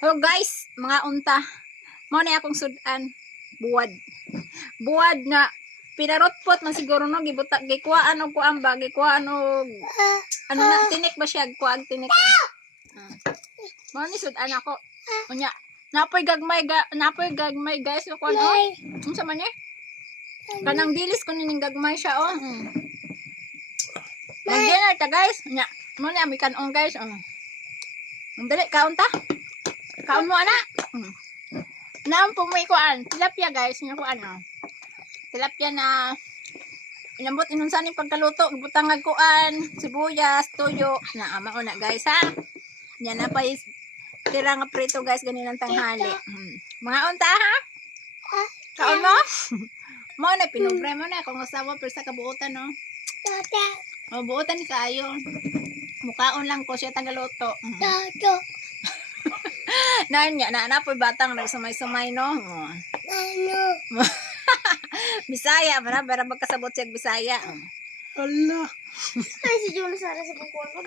Hello guys, mga unta. Mao na akong sudan. Buwad. Buwad nga pinarotpot man siguro no gibuta gikuhaan og kuan ba gikuhaan og ano na tinik ba siya kuag tinik. Mao ni sudan ako. Unya napoy gagmay guys so kuan unsa man ni? Kanang dilis ko ning gagmay siya oh. Mag-dinner ta guys. Unya mo ni amikan on guys oh. Dali kaon ta. Kaon mo ana. Naam po may kuan. Tilapia guys, nga kuan oh. Tilapia na inambot inunsa ni pagkaluto, butang nga kuan, sibuyas, toyo. Na mao na guys ha. Yan na pa is tira nga prito guys ganinang tanghali. Mga unta ha. Kaon mo? Mo na pinugre mo na kung asawa pero sa kabuutan no. Oh, buutan ni kayo. Mukaon lang ko siya tagaluto. Nanya, na po batang nagsamay-samay no. Bisaya, para magkasabot siya Bisaya. Allah. Ay, si Jules Sara sa pagkuhan ko.